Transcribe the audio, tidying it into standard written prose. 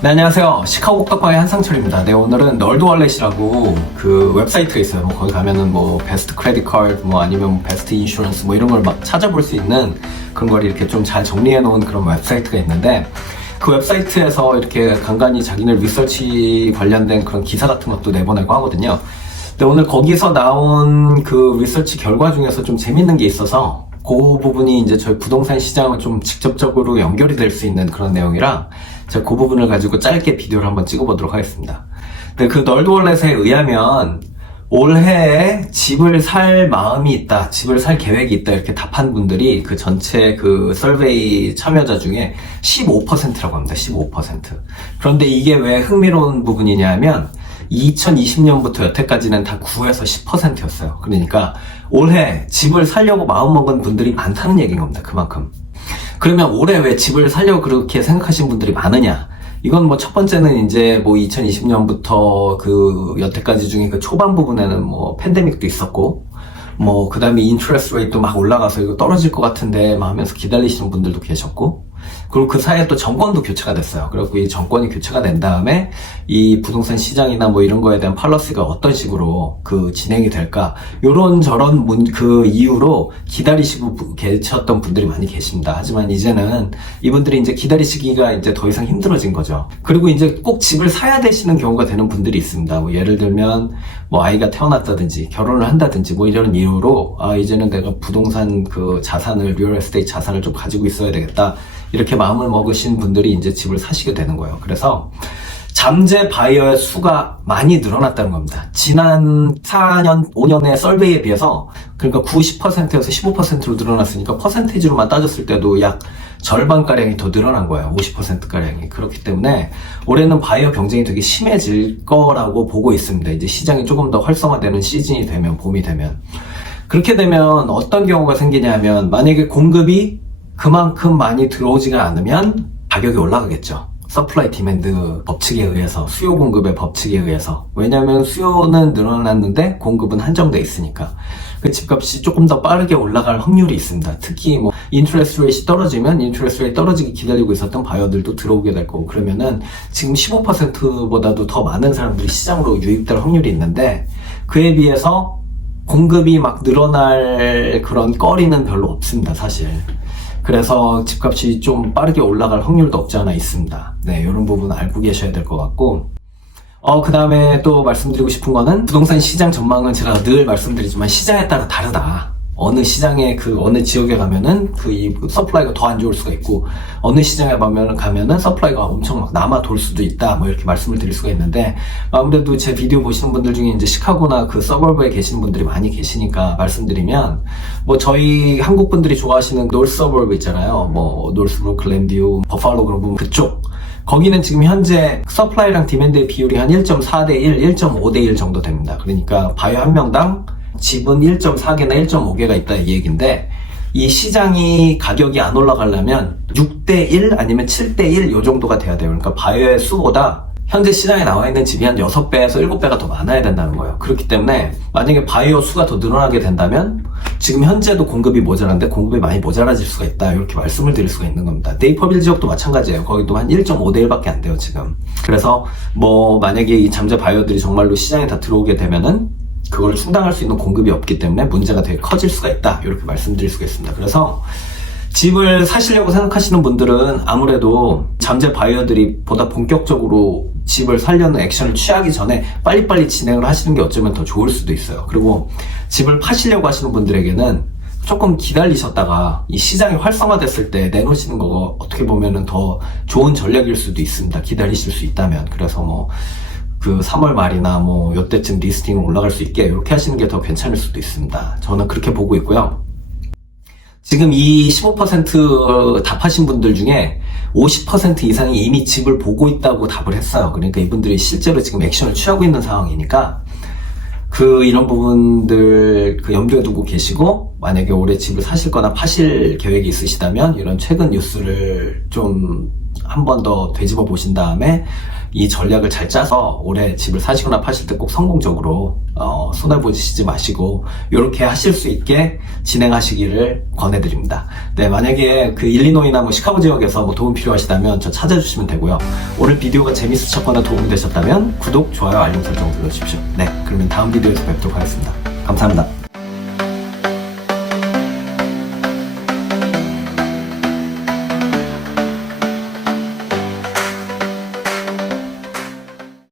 네, 안녕하세요. 시카고 옥탑방의 한상철입니다. 네, 오늘은 널드월렛이라고 그 웹사이트가 있어요. 뭐 거기 가면은 뭐 베스트 크레딧 카드, 뭐 아니면 뭐 베스트 인슈런스 뭐 이런 걸 막 찾아볼 수 있는 그런 걸 이렇게 좀 잘 정리해 놓은 그런 웹사이트가 있는데, 그 웹사이트에서 이렇게 간간히 자기네 리서치 관련된 그런 기사 같은 것도 내보내고 하거든요. 근데 오늘 거기서 나온 그 리서치 결과 중에서 좀 재밌는 게 있어서 그 부분이 이제 저희 부동산 시장을 좀 직접적으로 연결이 될 수 있는 그런 내용이라 제가 그 부분을 가지고 짧게 비디오를 한번 찍어보도록 하겠습니다. 근데 그 널드월렛에 의하면 올해에 집을 살 마음이 있다, 집을 살 계획이 있다 이렇게 답한 분들이 그 전체 그 서베이 참여자 중에 15%라고 합니다. 15%. 그런데 이게 왜 흥미로운 부분이냐면 2020년부터 여태까지는 다 9에서 10%였어요. 그러니까 올해 집을 살려고 마음먹은 분들이 많다는 얘기인 겁니다. 그만큼. 그러면 올해 왜 집을 살려고 그렇게 생각하시는 분들이 많으냐? 이건 뭐 첫 번째는 이제 뭐 2020년부터 그 여태까지 중에 그 초반 부분에는 뭐 팬데믹도 있었고, 뭐 그 다음에 인트레스트 레이트도 막 올라가서 이거 떨어질 것 같은데 막 하면서 기다리시는 분들도 계셨고, 그리고 그 사이에 또 정권도 교체가 됐어요. 그래서 이 정권이 교체가 된 다음에 이 부동산 시장이나 뭐 이런 거에 대한 팔러시가 어떤 식으로 그 진행이 될까, 요런 저런 그 이유로 기다리시고 계셨던 분들이 많이 계십니다. 하지만 이제는 이분들이 이제 기다리시기가 이제 더 이상 힘들어진 거죠. 그리고 이제 꼭 집을 사야 되시는 경우가 되는 분들이 있습니다. 뭐 예를 들면 뭐 아이가 태어났다든지 결혼을 한다든지 뭐 이런 이유로 이제는 내가 부동산 그 자산을, 리얼 에스테이트 자산을 좀 가지고 있어야 되겠다, 이렇게 마음을 먹으신 분들이 이제 집을 사시게 되는 거예요. 그래서 잠재 바이어의 수가 많이 늘어났다는 겁니다. 지난 4년, 5년의 설베이에 비해서, 그러니까 90%에서 15%로 늘어났으니까 퍼센테이지로만 따졌을 때도 약 절반가량이 더 늘어난 거예요. 50%가량이. 그렇기 때문에 올해는 바이어 경쟁이 되게 심해질 거라고 보고 있습니다. 이제 시장이 조금 더 활성화되는 시즌이 되면, 봄이 되면. 그렇게 되면 어떤 경우가 생기냐면, 만약에 공급이 그만큼 많이 들어오지가 않으면 가격이 올라가겠죠. 서플라이 디맨드 법칙에 의해서, 수요 공급의 법칙에 의해서. 왜냐하면 수요는 늘어났는데 공급은 한정돼 있으니까 그 집값이 조금 더 빠르게 올라갈 확률이 있습니다. 특히 뭐 인트레스트 레이트이 떨어지면 인트레스트 레이트 떨어지기 기다리고 있었던 바이어들도 들어오게 될 거고, 그러면은 지금 15%보다도 더 많은 사람들이 시장으로 유입될 확률이 있는데, 그에 비해서 공급이 막 늘어날 그런 거리는 별로 없습니다, 사실. 그래서 집값이 좀 빠르게 올라갈 확률도 없지 않아 있습니다. 네, 이런 부분 알고 계셔야 될 것 같고, 그 다음에 또 말씀드리고 싶은 거는, 부동산 시장 전망은 제가 늘 말씀드리지만 시장에 따라 다르다. 어느 시장에 어느 지역에 가면은 이 서플라이가 더 안 좋을 수가 있고, 어느 시장에 가면은 서플라이가 엄청 막 남아 돌 수도 있다, 뭐 이렇게 말씀을 드릴 수가 있는데, 아무래도 제 비디오 보시는 분들 중에 이제 시카고나 그 서버브에 계시는 분들이 많이 계시니까 말씀드리면, 뭐 저희 한국 분들이 좋아하시는 노스 서버브 있잖아요. 뭐 노스브룩, 글렌뷰, 버팔로 그런 그쪽. 거기는 지금 현재 서플라이랑 디맨드의 비율이 한 1.4대 1, 1.5대 1 정도 됩니다. 그러니까 바이어 한 명당 집은 1.4개나 1.5개가 있다 이 얘기인데, 이 시장이 가격이 안 올라가려면 6대 1 아니면 7대 1 요 정도가 돼야 돼요. 그러니까 바이어의 수보다 현재 시장에 나와 있는 집이 한 6배에서 7배가 더 많아야 된다는 거예요. 그렇기 때문에 만약에 바이어 수가 더 늘어나게 된다면 지금 현재도 공급이 모자란데 공급이 많이 모자라질 수가 있다, 이렇게 말씀을 드릴 수가 있는 겁니다. 네이퍼빌 지역도 마찬가지예요. 거기도 한 1.5대 1밖에 안 돼요, 지금. 그래서 뭐 만약에 이 잠재 바이어들이 정말로 시장에 다 들어오게 되면은 그걸 충당할 수 있는 공급이 없기 때문에 문제가 되게 커질 수가 있다, 이렇게 말씀드릴 수가 있습니다. 그래서 집을 사시려고 생각하시는 분들은 아무래도 잠재 바이어들이 보다 본격적으로 집을 살려는 액션을 취하기 전에 빨리빨리 진행을 하시는 게 어쩌면 더 좋을 수도 있어요. 그리고 집을 파시려고 하시는 분들에게는 조금 기다리셨다가 이 시장이 활성화됐을 때 내놓으시는 거 어떻게 보면은 더 좋은 전략일 수도 있습니다. 기다리실 수 있다면. 그래서 뭐 그 3월 말이나 뭐 요때쯤 리스팅을 올라갈 수 있게 이렇게 하시는 게 더 괜찮을 수도 있습니다. 저는 그렇게 보고 있고요. 지금 이 15% 답하신 분들 중에 50% 이상이 이미 집을 보고 있다고 답을 했어요. 그러니까 이분들이 실제로 지금 액션을 취하고 있는 상황이니까 이런 부분들 염두에 두고 계시고, 만약에 올해 집을 사실 거나 파실 계획이 있으시다면 이런 최근 뉴스를 좀 한 번 더 되짚어 보신 다음에 이 전략을 잘 짜서 올해 집을 사시거나 파실 때 꼭 성공적으로 손해보시지 마시고 이렇게 하실 수 있게 진행하시기를 권해드립니다. 네, 만약에 그 일리노이나 뭐 시카고 지역에서 뭐 도움 필요하시다면 저 찾아주시면 되고요. 오늘 비디오가 재밌으셨거나 도움이 되셨다면 구독, 좋아요, 알림 설정 눌러주십시오. 네, 그러면 다음 비디오에서 뵙도록 하겠습니다. 감사합니다.